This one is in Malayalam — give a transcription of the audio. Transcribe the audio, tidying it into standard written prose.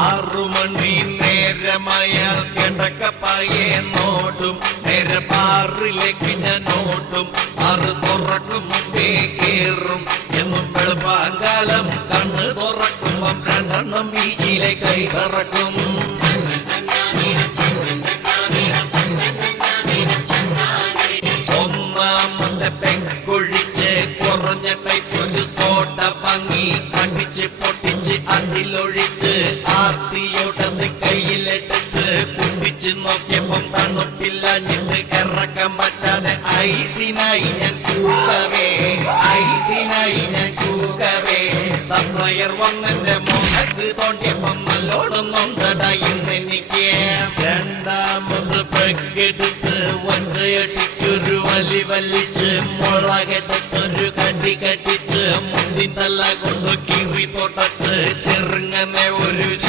6 മണി നേരമയാൽ കിടക്കപ്പായെ നോട്ടും നേരെ ബാറിലേക്ക് ഞാൻ ഓട്ടും. 6 തുറക്കും മുമ്പേ കേറും എന്നും വെളുപ്പാങ്കാലം കണ്ണ് തുറക്കുമ്പം 2 വീശിലെ കൈ പറക്കും. ഒന്നാമത്തെ പെങ്കൊഴിച്ച് കുറഞ്ഞ ടൈപ്പൊരു സോഡ ഭംഗി കടിച്ച് പൊട്ടിച്ച് അതിലൊഴിച്ച് ആർത്തിയോടത് കയ്യിലെടുത്ത് കുടിച്ച് നോക്കിയപ്പം തണുപ്പില്ലഞ്ഞിട്ട് ഇറക്കാൻ പറ്റാതെ ഐസിനായി ഞാൻ കൂകവേ സപ്ലയർ വന്നെന്റെ മുഖത്ത് തോണ്ടിയപ്പം നല്ലോണം നൊന്തടയുന്നെനിക്ക്. 2ാമത് പെക്കെടുത്ത് ഒറ്റയടിക്കൊരു വലി വലിച്ച് മുളകെടുത്തൊരു കടി കടിച്ച് മുണ്ടിൻ തല കൊണ്ട് കീറി തൊട്ടച്ച് ചെറുങ്ങനെ ഒരു